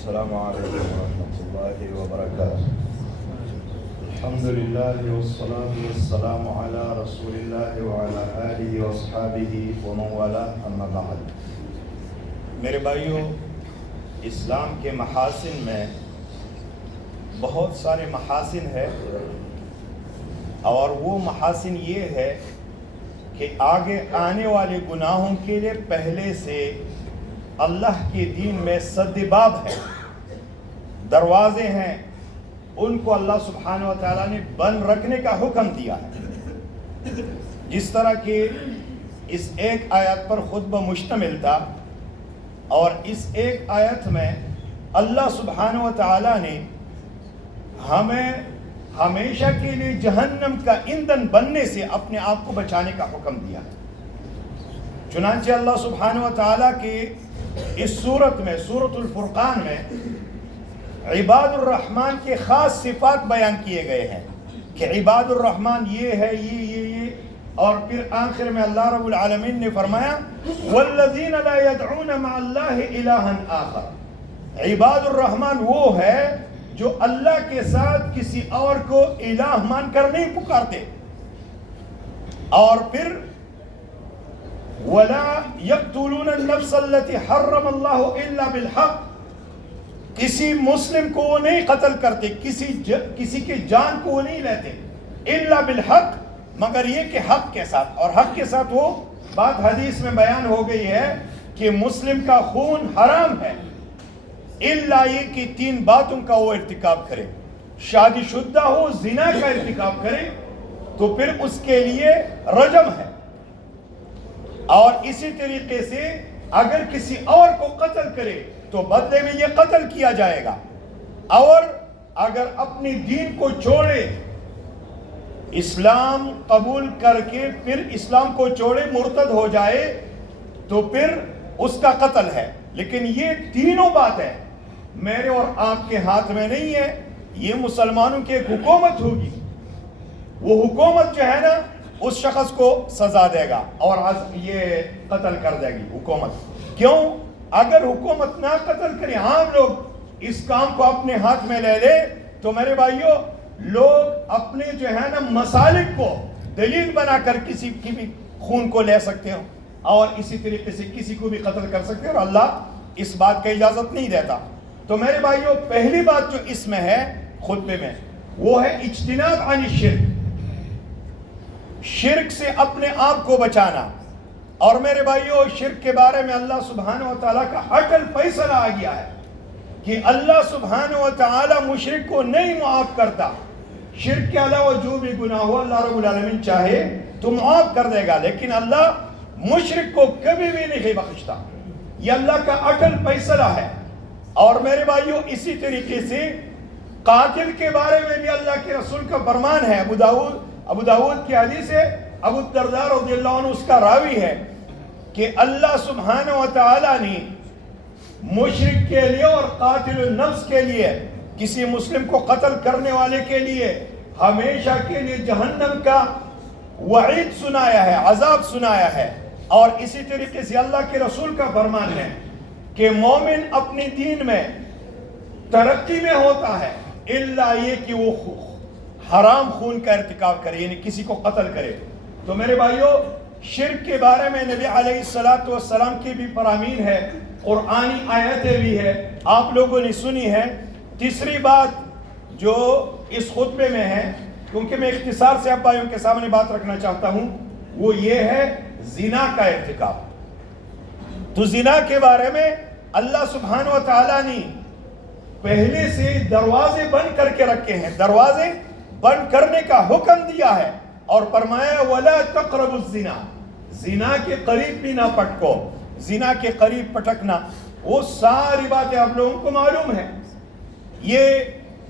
السلام علیکم ورحمۃ اللہ وبرکاتہ۔ الحمد للہ والصلاة والسلام علی رسول اللہ وعلی آلہ واصحابہ ومن والاه اما بعد۔ میرے بھائیوں، اسلام کے محاسن میں بہت سارے محاسن ہے، اور وہ محاسن یہ ہے کہ آگے آنے والے گناہوں کے لیے پہلے سے اللہ کے دین میں سد باب ہے، دروازے ہیں، ان کو اللہ سبحانہ و تعالیٰ نے بند رکھنے کا حکم دیا ہے۔ جس طرح کہ اس ایک آیت پر خطبہ مشتمل تھا، اور اس ایک آیت میں اللہ سبحانہ و تعالیٰ نے ہمیں ہمیشہ کے لیے جہنم کا ایندھن بننے سے اپنے آپ کو بچانے کا حکم دیا ہے۔ چنانچہ اللہ سبحانہ و تعالیٰ کی اس صورت میں، سورۃ الفرقان میں عباد الرحمن کے خاص صفات بیان کیے گئے ہیں کہ عباد الرحمن یہ ہے، یہ اور پھر آخر میں اللہ رب العالمین نے فرمایا والذین لا يدعون مع اللہ الہا آخر۔ عباد الرحمن وہ ہے جو اللہ کے ساتھ کسی اور کو الہ مان کر نہیں پکارتے، اور پھر وَلَا يَقْتُلُونَ النَّفْسَ الَّتِي حَرَّمَ اللَّهُ إِلَّا بِالْحَقِّ۔ کسی مسلم کو وہ نہیں قتل کرتے، کسی کے جان کو وہ نہیں لیتے، إِلَّا بِالْحَقِّ، مگر یہ کہ حق کے ساتھ۔ اور حق کے ساتھ وہ بات حدیث میں بیان ہو گئی ہے کہ مسلم کا خون حرام ہے، إِلَّا یہ کہ تین باتوں کا وہ ارتکاب کرے، شادی شدہ ہو، زنا کا ارتکاب کرے تو پھر اس کے لیے رجم ہے، اور اسی طریقے سے اگر کسی اور کو قتل کرے تو بدلے میں یہ قتل کیا جائے گا، اور اگر اپنی دین کو چھوڑے، اسلام قبول کر کے پھر اسلام کو چھوڑے، مرتد ہو جائے تو پھر اس کا قتل ہے۔ لیکن یہ تینوں باتیں میرے اور آپ کے ہاتھ میں نہیں ہے، یہ مسلمانوں کی ایک حکومت ہوگی، وہ حکومت جو ہے نا اس شخص کو سزا دے گا اور یہ قتل کر دے گی حکومت۔ کیوں؟ اگر حکومت نہ قتل کرے، عام لوگ اس کام کو اپنے ہاتھ میں لے لے تو میرے بھائیوں، لوگ اپنے جو ہے نا مسالک کو دلیل بنا کر کسی کی بھی خون کو لے سکتے ہو، اور اسی طریقے سے کسی کو بھی قتل کر سکتے ہو، اور اللہ اس بات کا اجازت نہیں دیتا۔ تو میرے بھائیوں، پہلی بات جو اس میں ہے خطبے میں، وہ ہے اجتناب عن الشرک، شرک سے اپنے آپ کو بچانا۔ اور میرے بھائیوں، شرک کے بارے میں اللہ سبحانہ و تعالیٰ کا اٹل فیصلہ آ گیا ہے کہ اللہ سبحانہ و تعالیٰ مشرک کو نہیں معاف کرتا۔ شرک کے علاوہ جو بھی گناہ ہو اللہ رب العالمین چاہے تو معاف کر دے گا، لیکن اللہ مشرک کو کبھی بھی نہیں بخشتا، یہ اللہ کا اٹل فیصلہ ہے۔ اور میرے بھائیوں، اسی طریقے سے قاتل کے بارے میں بھی اللہ کے رسول کا فرمان ہے، ابو داؤد کی حدیث ہے، ابو الدرداء رضی اللہ عنہ اس کا راوی ہے کہ اللہ سبحانہ و تعالیٰ نے مشرک کے لیے اور قاتل النفس کے لیے، کسی مسلم کو قتل کرنے والے کے لیے ہمیشہ کے لیے جہنم کا وعید سنایا ہے، عذاب سنایا ہے۔ اور اسی طریقے سے اللہ کے رسول کا فرمان ہے کہ مومن اپنی دین میں ترقی میں ہوتا ہے الا یہ کہ وہ حرام خون کا ارتکاب کرے، یعنی کسی کو قتل کرے۔ تو میرے بھائیوں، شرک کے بارے میں نبی علیہ السلام کی بھی فرامین ہے، قرآنی آیتیں بھی ہے، آپ لوگوں نے سنی ہے۔ تیسری بات جو اس خطبے میں ہے، کیونکہ میں اختصار سے آپ بھائیوں کے سامنے بات رکھنا چاہتا ہوں، وہ یہ ہے زنا کا ارتکاب۔ تو زنا کے بارے میں اللہ سبحانہ و تعالیٰ نے پہلے سے دروازے بند کر کے رکھے ہیں، دروازے بند کرنے کا حکم دیا ہے، اور فرمایا وَلَا تَقْرَبُوا الزِّنَا، زنا کے قریب بھی نہ پٹکو۔ زنا کے قریب پٹکنا، وہ ساری باتیں آپ لوگوں کو معلوم ہے۔ یہ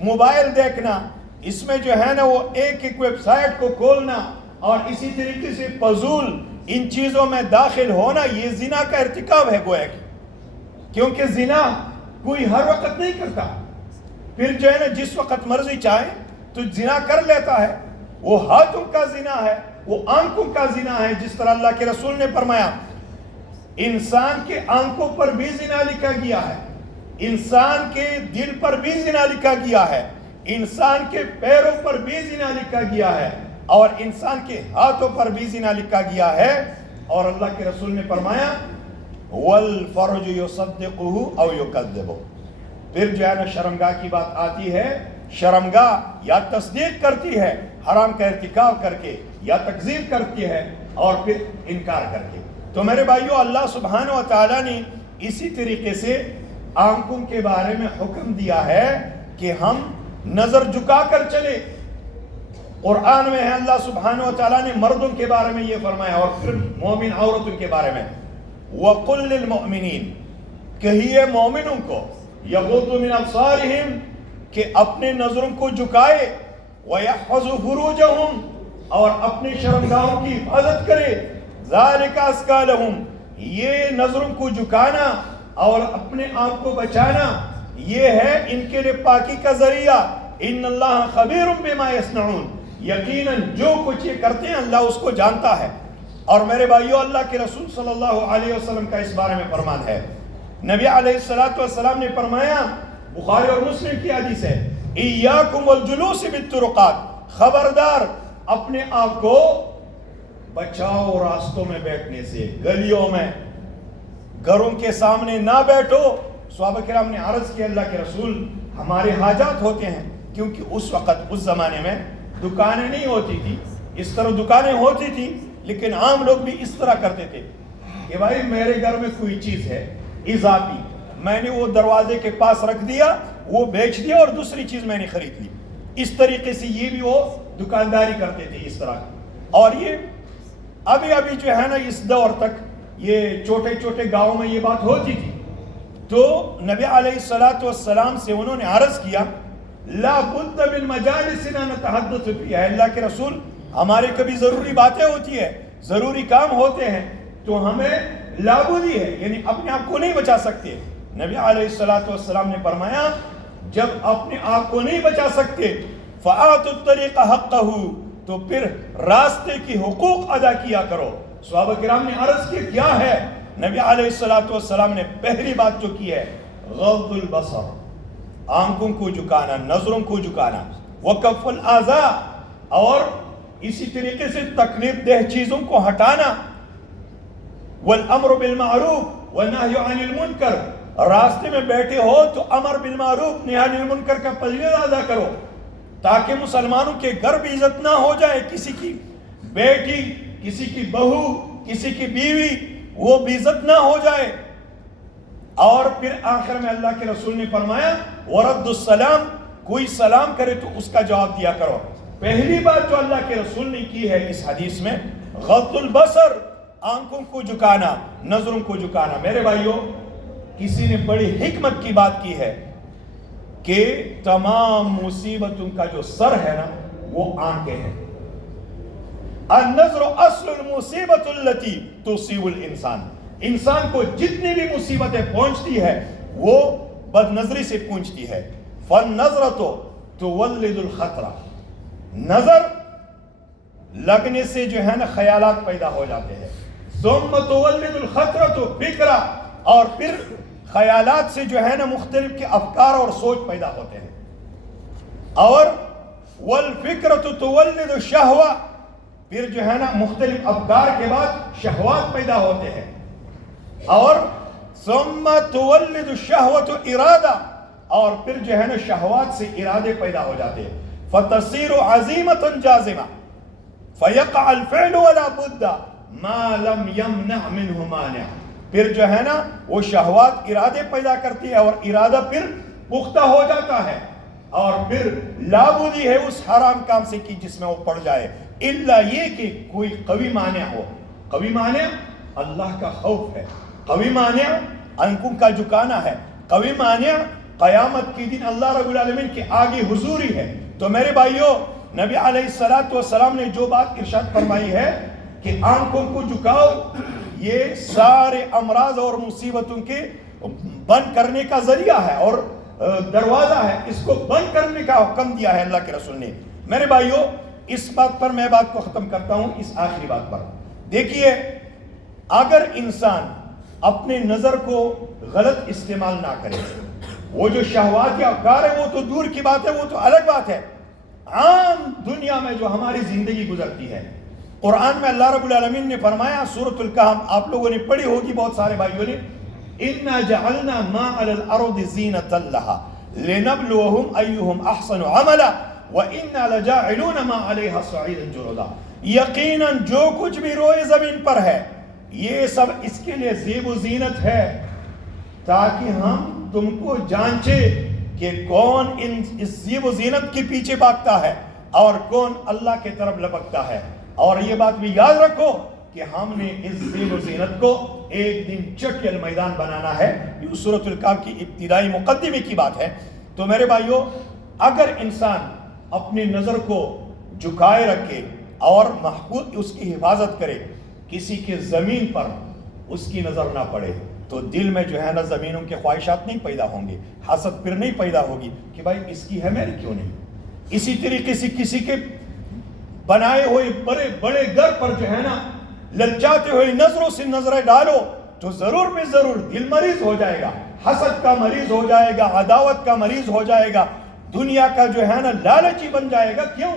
موبائل دیکھنا، اس میں جو ہے نا وہ ایک ویب سائٹ کو کھولنا، اور اسی طریقے سے فضول ان چیزوں میں داخل ہونا، یہ زنا کا ارتکاب ہے گویا کہ، کیونکہ زنا کوئی ہر وقت نہیں کرتا، پھر جو ہے نا جس وقت مرضی چاہے تو زنا کر لیتا ہے۔ وہ ہاتھوں کا زنا ہے، وہ آنکھوں کا زنا ہے، جس طرح اللہ کے رسول نے فرمایا انسان کے آنکھوں پر بھی زنا لکھا گیا ہے، انسان کے دل پر بھی زنا لکھا گیا ہے، انسان کے پیروں پر بھی زنا لکھا گیا ہے، اور انسان کے ہاتھوں پر بھی زنا لکھا گیا ہے۔ اور اللہ کے رسول نے فرمایا وَالْفَرْجُ يُصَدِّقُهُ أَوْ يُكَذِّبُهُ، پھر جو ہے نا شرمگاہ کی بات آتی ہے، شرمگاہ یا تصدیق کرتی ہے حرام کا ارتکاب کر کے، یا تکذیب کرتی ہے اور پھر انکار کر کے۔ تو میرے بھائیو، اللہ سبحانہ و تعالیٰ نے اسی طریقے سے آنکھوں کے بارے میں حکم دیا ہے کہ ہم نظر جھکا کر چلے۔ قرآن میں ہے اللہ سبحانہ و تعالیٰ نے مردوں کے بارے میں یہ فرمایا، اور پھر مومن عورتوں کے بارے میں وَقُلْ لِلْمُؤْمِنِينَ، کہیے مومنوں کو يَغُضُّ مِنْ أَبْصَارِهِمْ کہ اپنے نظروں کو جھکائے، وَيَحْفَظُوا فُرُوجَهُمْ اور اپنے شرمگاہوں کی حفاظت کرے، ذَلِكَ أَزْكَىٰ لَهُمْ یہ نظروں کو جھکانا اور اپنے آپ کو بچانا یہ ہے ان کے لیے پاکی کا ذریعہ۔ ان اللہ خبیر بما یصنعون، یقیناً جو کچھ یہ کرتے ہیں اللہ اس کو جانتا ہے۔ اور میرے بھائیو، اللہ کے رسول صلی اللہ علیہ وسلم کا اس بارے میں فرمان ہے، نبی علیہ السلام نے فرمایا، بخاری اور مسلم کی حدیث ہے، ایاکم والجلوس بالطرقات، خبردار اپنے آپ کو بچاؤ راستوں میں بیٹھنے سے، گلیوں میں، گھروں کے سامنے نہ بیٹھو۔ صحابہ کرام نے عرض کیا اللہ کے رسول ہمارے حاجات ہوتے ہیں، کیونکہ اس وقت اس زمانے میں دکانیں نہیں ہوتی تھی، اس طرح دکانیں ہوتی تھی لیکن عام لوگ بھی اس طرح کرتے تھے کہ بھائی میرے گھر میں کوئی چیز ہے اضافی، میں نے وہ دروازے کے پاس رکھ دیا، وہ بیچ دیا اور دوسری چیز میں نے خرید لی۔ اس طریقے سے یہ بھی وہ دکانداری کرتے تھے اس طرح۔ اور یہ ابھی جو ہے نا اس دور تک یہ چھوٹے چھوٹے گاؤں میں یہ بات ہوتی تھی۔ تو نبی علیہ السلام سے انہوں نے عرض کیا لا بد من مجالسنا نتحدث فیہا، اللہ کے رسول ہمارے کبھی ضروری باتیں ہوتی ہے، ضروری کام ہوتے ہیں تو ہمیں لابودی ہے، یعنی اپنے آپ کو نہیں بچا سکتے۔ نبی علیہ السلام نے فرمایا جب اپنے آپ کو نہیں بچا سکتے فآتوا الطریق حقہ، تو پھر راستے کی حقوق ادا کیا کرو۔ صحابہ کرام نے عرض کیا ہے؟ نبی علیہ السلام نے پہلی بات جو کی ہے غض البصر، آنکھوں کو جھکانا، نظروں کو جھکانا، وکف الاذى اور اسی طریقے سے تکلیف دہ چیزوں کو ہٹانا، والامر بالمعروف والنہی عن المنکر، راستے میں بیٹھے ہو تو امر بالمعروف نہی عن المنکر کا فریضہ ادا کرو تاکہ مسلمانوں کے گھر بھی عزت نہ ہو جائے، کسی کی بیٹی، کسی کی بہو، کسی کی بیوی وہ بھی عزت نہ ہو جائے۔ اور پھر آخر میں اللہ کے رسول نے فرمایا ورد السلام، کوئی سلام کرے تو اس کا جواب دیا کرو۔ پہلی بات جو اللہ کے رسول نے کی ہے اس حدیث میں غض البصر، آنکھوں کو جھکانا، نظروں کو جھکانا۔ میرے بھائیو، کسی نے بڑی حکمت کی بات کی ہے کہ تمام مصیبتوں کا جو سر ہے نا وہ آنکھیں ہیں۔ النظر اصل المصیبت التي تصیب الانسان، انسان کو جتنی بھی مصیبتیں پہنچتی ہے وہ بد نظری سے پہنچتی ہے۔ فالنظرۃ تولد الخطرہ، نظر لگنے سے جو ہے نا خیالات پیدا ہو جاتے ہیں۔ ثم تولد الخطرۃ فکرہ، اور پھر خیالات سے جو ہے نا مختلف کے افکار اور سوچ پیدا ہوتے ہیں۔ اور والفکرۃ تولد الشہوہ، پھر جو ہے نا مختلف افکار کے بعد شہوات پیدا ہوتے ہیں۔ اور ثم تولد الشہوۃ ارادہ، اور پھر جو ہے نا شہوات سے ارادے پیدا ہو جاتے ہیں۔ فتصیر عزیمۃ جازمہ فیقع الفعل ولا بد ما لم یمنع منہ مانع، پھر جو ہے نا وہ شہوات ارادے پیدا کرتی ہے اور ارادہ پھر پختہ ہو جاتا ہے، اور پھر لابودی ہے اس حرام کام سے کی جس میں وہ پڑ جائے، الا یہ کہ کوئی قوی مانع ہو۔ قوی مانع اللہ کا خوف ہے، قوی مانع آنکھوں کا جھکانا ہے، قوی مانع قیامت کی دن اللہ رب العالمین کے آگے حضوری ہے۔ تو میرے بھائیو، نبی علیہ السلام نے جو بات ارشاد فرمائی ہے کہ آنکھوں کو جھکاؤ، یہ سارے امراض اور مصیبتوں کے بند کرنے کا ذریعہ ہے اور دروازہ ہے، اس کو بند کرنے کا حکم دیا ہے اللہ کے رسول نے۔ میرے بھائیو، اس بات پر میں بات کو ختم کرتا ہوں، اس آخری بات پر دیکھیے، اگر انسان اپنے نظر کو غلط استعمال نہ کرے، وہ جو شہوات یا افکار ہے وہ تو دور کی بات ہے، وہ تو الگ بات ہے. عام دنیا میں جو ہماری زندگی گزرتی ہے، قرآن میں اللہ رب العالمین نے فرمایا، سورۃ الکہف آپ لوگوں نے پڑھی ہوگی بہت سارے بھائیوں نے، اِنَّا جَعَلْنَا مَا عَلَى الْأَرْضِ زِينَةً لَهَا لِنَبْلُوَهُمْ أَيُّهُمْ أَحْسَنُ عَمَلًا وَإِنَّا لَجَاعِلُونَ مَا عَلَيْهَا صَعِيدًا جُرُزًا. یقیناً جو کچھ بھی روئے زمین پر ہے یہ سب اس کے لیے زیب و زینت ہے، تاکہ ہم تم کو جانچے کہ کون اس زیب و زینت کے پیچھے بھاگتا ہے اور کون اللہ کی طرف لپکتا ہے. اور یہ بات بھی یاد رکھو کہ ہم نے اس زیب و زینت کو ایک دن چٹیل میدان بنانا ہے. یہ سورۃ الکہف کی ابتدائی مقدمے کی بات ہے. تو میرے بھائیو، اگر انسان اپنی نظر کو جھکائے رکھے اور محفوظ اس کی حفاظت کرے، کسی کے زمین پر اس کی نظر نہ پڑے، تو دل میں جو ہے نا زمینوں کے خواہشات نہیں پیدا ہوں گے، حسد پھر نہیں پیدا ہوگی کہ بھائی اس کی ہے میری کیوں نہیں. اسی طریقے سے کسی کے بنائے ہوئے بڑے بڑے گھر پر جو ہے نا للچاتے ہوئے نظروں سے نظریں ڈالو تو ضرور بے ضرور دل مریض ہو جائے گا، حسد کا مریض ہو جائے گا، عداوت کا مریض ہو جائے گا، دنیا کا جو ہے نا لالچی بن جائے گا. کیوں؟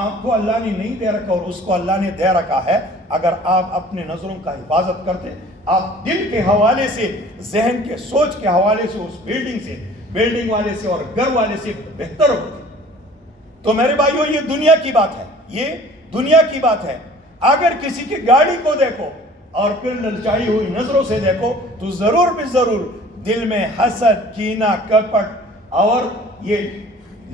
آپ کو اللہ نے نہیں دے رکھا اور اس کو اللہ نے دے رکھا ہے. اگر آپ اپنے نظروں کا حفاظت کرتے، آپ دل کے حوالے سے، ذہن کے سوچ کے حوالے سے اس بلڈنگ والے سے اور گھر والے سے بہتر ہوتے. تو میرے بھائیو، یہ دنیا کی بات ہے، یہ دنیا کی بات ہے. اگر کسی کی گاڑی کو دیکھو اور پھر للچائی ہوئی نظروں سے دیکھو تو ضرور بھی ضرور دل میں حسد، کینہ، کپٹ اور یہ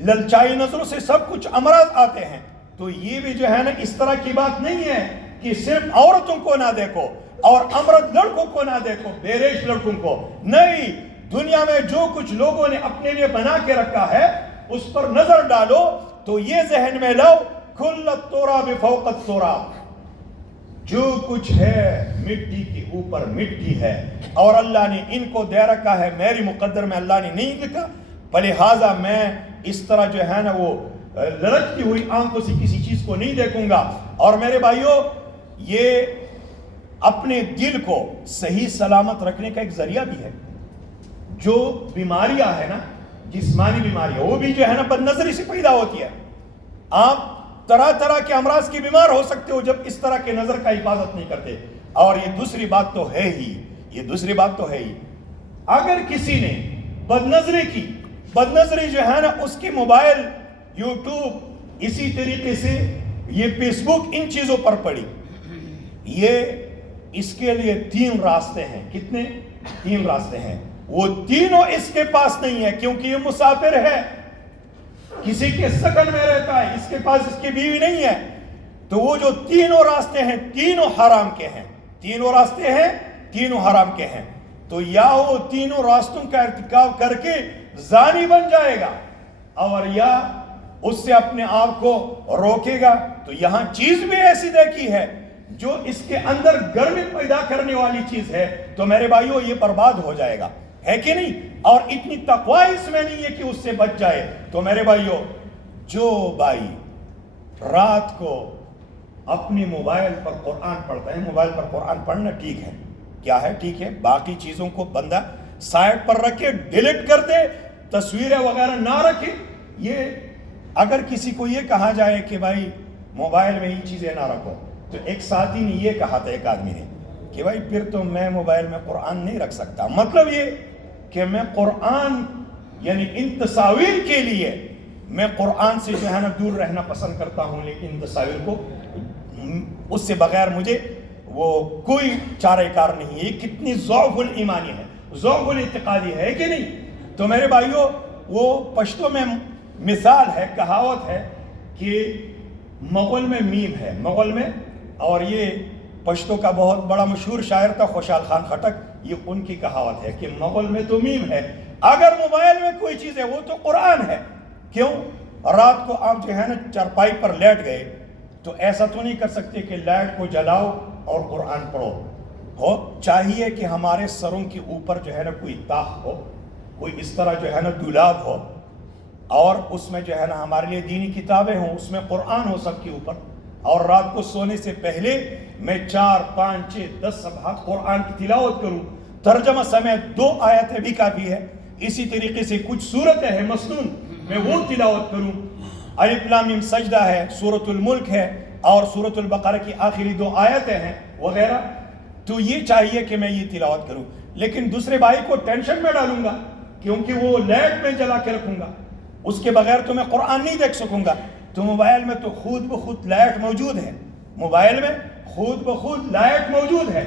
للچائی نظروں سے سب کچھ امراض آتے ہیں. تو یہ بھی جو ہے نا اس طرح کی بات نہیں ہے کہ صرف عورتوں کو نہ دیکھو اور امرد لڑکوں کو نہ دیکھو، بیریش لڑکوں کو نہیں. دنیا میں جو کچھ لوگوں نے اپنے لیے بنا کے رکھا ہے اس پر نظر ڈالو تو یہ ذہن میں لاؤ، کل التراب فوق التراب، جو کچھ ہے مٹی کے اوپر مٹی ہے اور اللہ نے ان کو دے رکھا ہے، میری مقدر میں اللہ نے نہیں لکھا، لہٰذا میں اس طرح جو ہے نا وہ للچتی ہوئی آنکھوں سے کسی چیز کو نہیں دیکھوں گا. اور میرے بھائیو، یہ اپنے دل کو صحیح سلامت رکھنے کا ایک ذریعہ بھی ہے. جو بیماریاں ہیں نا، جسمانی بیماریاں، وہ بھی جو ہے نا بد نظری سے پیدا ہوتی ہے. آپ طرح طرح کے امراض کی بیمار ہو سکتے ہو جب اس طرح کے نظر کا حفاظت نہیں کرتے. اور یہ دوسری بات تو ہے ہی، اگر کسی نے بد نظری کی، بد نظری جو ہے نا اس کی موبائل، یوٹیوب، اسی طریقے سے یہ فیس بک، ان چیزوں پر پڑی، یہ اس کے لیے 3 راستے ہیں. کتنے؟ 3 راستے ہیں. وہ تینوں اس کے پاس نہیں ہے کیونکہ یہ مسافر ہے، کسی کے سکن میں رہتا ہے، اس کے پاس اس کی بیوی نہیں ہے. تو وہ جو تینوں راستے ہیں تینوں حرام کے ہیں، تینوں راستے ہیں تینوں حرام کے ہیں. تو یا وہ تینوں راستوں کا ارتکاب کر کے زانی بن جائے گا اور یا اس سے اپنے آپ کو روکے گا. تو یہاں چیز بھی ایسی دیکھی ہے جو اس کے اندر گرمی پیدا کرنے والی چیز ہے، تو میرے بھائیو یہ برباد ہو جائے گا، ہے کہ نہیں؟ اور اتنی تقوی اس میں نہیں ہے کہ اس سے بچ جائے. تو میرے بھائیو، جو بھائی رات کو اپنی موبائل پر قرآن پڑھتا ہے، موبائل پر قرآن پڑھنا ٹھیک ہے، کیا ہے؟ ٹھیک ہے. باقی چیزوں کو بندہ سائٹ پر رکھے، ڈیلیٹ کر دے، تصویریں وغیرہ نہ رکھے. یہ اگر کسی کو یہ کہا جائے کہ بھائی موبائل میں یہ چیزیں نہ رکھو، تو ایک ساتھی نے یہ کہا تھا، ایک آدمی نے، کہ بھائی پھر تو میں موبائل میں قرآن نہیں رکھ سکتا. مطلب یہ کہ میں قرآن یعنی ان تصاویر کے لیے میں قرآن سے جو ہے نا دور رہنا پسند کرتا ہوں، لیکن تصاویر کو اس سے بغیر مجھے وہ کوئی چارہ کار نہیں ہے. یہ کتنی ضعف الایمانی ہے، ضعف الاعتقادی ہے کہ نہیں؟ تو میرے بھائیو، وہ پشتو میں مثال ہے، کہاوت ہے کہ مغل میں میم ہے، مغل میں، اور یہ پشتو کا بہت بڑا مشہور شاعر تھا خوشحال خان خٹک، یہ ان کی کہاوت ہے کہ مغل میں تو میم ہے، اگر موبائل میں کوئی چیز ہے وہ تو قرآن ہے. کیوں؟ رات کو آپ جو ہے نا چارپائی پر لیٹ گئے تو ایسا تو نہیں کر سکتے کہ لائٹ کو جلاؤ اور قرآن پڑھو. ہو چاہیے کہ ہمارے سروں کے اوپر جو ہے نا کوئی طاق ہو، کوئی اس طرح جو ہے نا دولاب ہو، اور اس میں جو ہے نا ہمارے لیے دینی کتابیں ہوں، اس میں قرآن ہو سب کے اوپر. اور رات کو سونے سے پہلے میں 4، 5، 6، 10 صفحات قرآن کی تلاوت کروں، ترجمہ سمیت 2 آیتیں بھی کافی ہے. اسی طریقے سے کچھ صورتیں ہیں مسنون، میں وہ تلاوت کروں. الف لام میم سجدہ ہے، سورۃ الملک ہے، اور سورۃ البقرہ کی آخری 2 آیتیں ہیں وغیرہ. تو یہ چاہیے کہ میں یہ تلاوت کروں. لیکن دوسرے بھائی کو ٹینشن میں ڈالوں گا کیونکہ وہ لائٹ میں جلا کے رکھوں گا، اس کے بغیر تو میں قرآن نہیں دیکھ سکوں گا. تو موبائل میں تو خود بخود لائٹ موجود ہے، موبائل میں خود بخود لائٹ موجود ہے.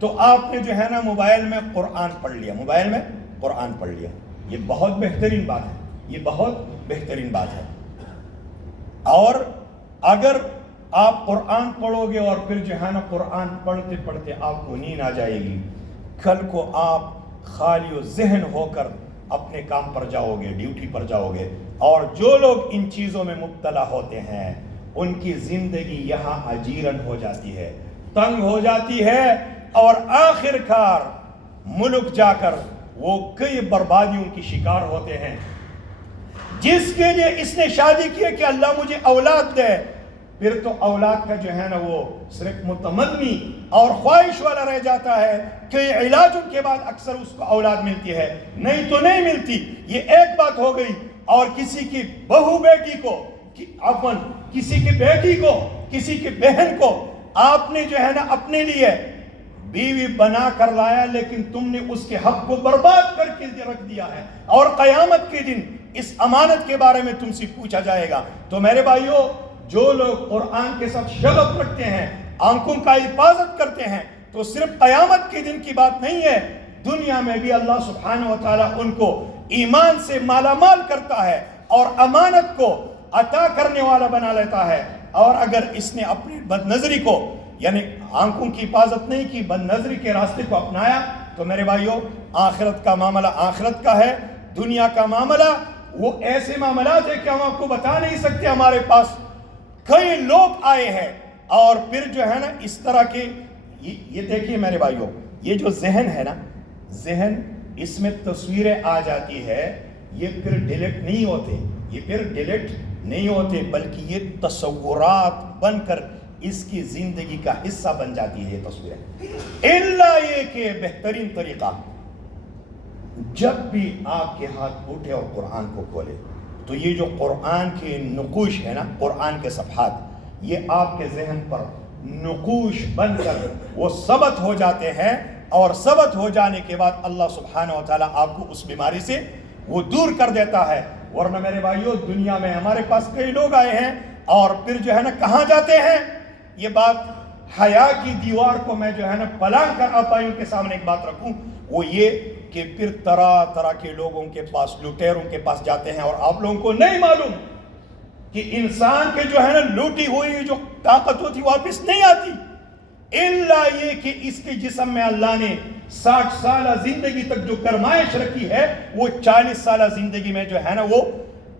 تو آپ نے جو ہے نا موبائل میں قرآن پڑھ لیا، موبائل میں قرآن پڑھ لیا. یہ بہت بہترین بات ہے، یہ بہت بہترین بات ہے. اور اگر آپ قرآن پڑھو گے اور پھر جو ہے نا قرآن پڑھتے پڑھتے آپ کو نیند آ جائے گی، کل کو آپ خالی و ذہن ہو کر اپنے کام پر جاؤ گے، ڈیوٹی پر جاؤ گے. اور جو لوگ ان چیزوں میں مبتلا ہوتے ہیں ان کی زندگی یہاں اجیرن ہو جاتی ہے، تنگ ہو جاتی ہے، اور آخر کار ملک جا کر وہ کئی بربادیوں کی شکار ہوتے ہیں. جس کے لیے اس نے شادی کی ہے کہ اللہ مجھے اولاد دے، پھر تو اولاد کا جو ہے نا وہ صرف متمنی اور خواہش والا رہ جاتا ہے کہ علاجوں کے بعد اکثر اس کو اولاد ملتی ہے، نہیں تو نہیں ملتی. یہ ایک بات ہو گئی. اور کسی کی بہو بیٹی کو، کسی کی بیٹی کو، کسی کی بہن کو آپ نے جو ہے نا اپنے لیے بیوی بنا کر لایا، لیکن تم نے اس کے حق کو برباد کر کے رکھ دیا ہے، اور قیامت کے دن اس امانت کے بارے میں تم سے پوچھا جائے گا. تو میرے بھائیوں، جو لوگ قرآن کے ساتھ شغف رکھتے ہیں، آنکھوں کا حفاظت کرتے ہیں، تو صرف قیامت کے دن کی بات نہیں ہے، دنیا میں بھی اللہ سبحانہ و تعالیٰ ان کو ایمان سے مالا مال کرتا ہے اور امانت کو عطا کرنے والا بنا لیتا ہے. اور اگر اس نے اپنی بد نظری کو، یعنی آنکھوں کی حفاظت نہیں کی، بد نظری کے راستے کو اپنایا، تو میرے بھائیوں آخرت کا معاملہ آخرت کا ہے. دنیا کا معاملہ وہ ایسے معاملات ہے کہ ہم آپ کو بتا نہیں سکتے. ہمارے پاس کئی لوگ آئے ہیں اور پھر جو ہے نا اس طرح کے، یہ دیکھیے میرے بھائیوں، یہ جو ذہن ہے نا، ذہن اس میں تصویریں آ جاتی ہے، یہ پھر ڈیلیٹ نہیں ہوتے، یہ پھر ڈیلیٹ نہیں ہوتے، بلکہ یہ تصورات بن کر اس کی زندگی کا حصہ بن جاتی ہے یہ تصویریں. الا یہ کہ بہترین طریقہ، جب بھی آپ کے ہاتھ اٹھے اور قرآن کو کھولے تو یہ جو قرآن کے نقوش ہے نا، قرآن کے صفحات، یہ آپ کے ذہن پر نقوش بن کر وہ ثبت ہو جاتے ہیں، اور ثبت ہو جانے کے بعد اللہ سبحانہ و تعالیٰ آپ کو اس بیماری سے وہ دور کر دیتا ہے. ورنہ میرے بھائیوں دنیا میں ہمارے پاس کئی لوگ آئے ہیں اور پھر جو ہے نا کہاں جاتے ہیں. یہ بات حیا کی دیوار کو میں جو ہے نا پلان کر آپائیوں کے سامنے ایک بات رکھوں، وہ یہ کہ پھر طرح طرح کے لوگوں کے پاس، لٹیروں کے پاس جاتے ہیں، اور آپ لوگوں کو نہیں معلوم کہ انسان کے جو ہے نا لوٹی ہوئی جو طاقت ہوتی واپس نہیں آتی، الا یہ کہ اس کے جسم میں اللہ نے 60 سالہ زندگی تک جو گرمائش رکھی ہے وہ 40 سالہ زندگی میں جو ہے نا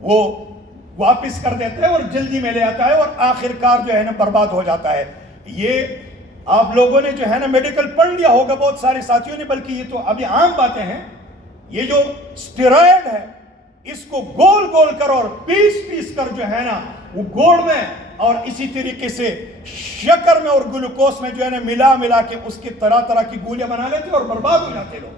وہ واپس کر دیتا ہے اور جلدی میں لے آتا ہے، اور آخر کار جو ہے نا برباد ہو جاتا ہے. یہ آپ لوگوں نے جو ہے نا میڈیکل پڑھ لیا ہوگا بہت سارے ساتھیوں نے، بلکہ یہ تو ابھی عام باتیں ہیں. یہ جو اسٹیرائڈ ہے اس کو گول گول کر اور پیس کر جو ہے نا وہ گوڑ میں اور اسی طریقے سے شکر میں اور گلوکوز میں جو ہے نا ملا کے اس کی طرح طرح کی گولیاں بنا لیتے اور برباد ہو جاتے لوگ.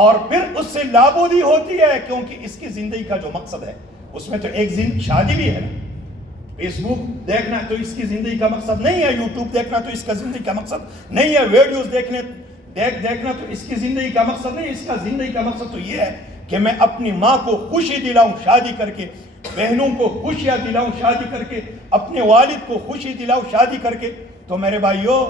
اور پھر اس سے لابودی ہوتی ہے، کیونکہ اس کی زندگی کا جو مقصد ہے اس میں تو ایک شادی بھی ہے نا. فیس بک دیکھنا تو اس کی زندگی کا مقصد نہیں ہے، یوٹیوب دیکھنا تو اس کا زندگی کا مقصد نہیں ہے، ویڈیوز دیکھنا تو اس کی زندگی کا مقصد نہیں ہے. اس کا زندگی کا مقصد تو یہ ہے کہ میں اپنی ماں کو خوشی دلاؤں شادی کر کے، بہنوں کو خوشیاں دلاؤں شادی کر کے، اپنے والد کو خوشی دلاؤں شادی کر کے. تو میرے بھائیوں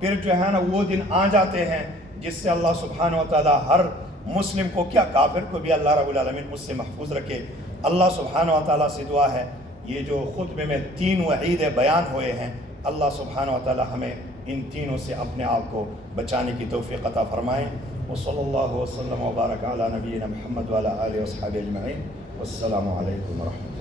پھر جو ہے نا وہ دن آ جاتے ہیں جس سے اللہ سبحانہ و تعالیٰ ہر مسلم کو، کیا کافر کو بھی اللہ رب العالمین اس سے محفوظ رکھے. اللہ سبحانہ و تعالیٰ سے دعا ہے یہ جو خطبے میں 3 وعیدیں بیان ہوئے ہیں، اللہ سبحانہ و تعالیٰ ہمیں ان تینوں سے اپنے آپ کو بچانے کی توفیق عطا فرمائیں. وصلی اللہ وسلم وبارک علی نبینا محمد وعلی آلہ وصحبہ اجمعین. والسلام علیکم ورحمۃ اللہ.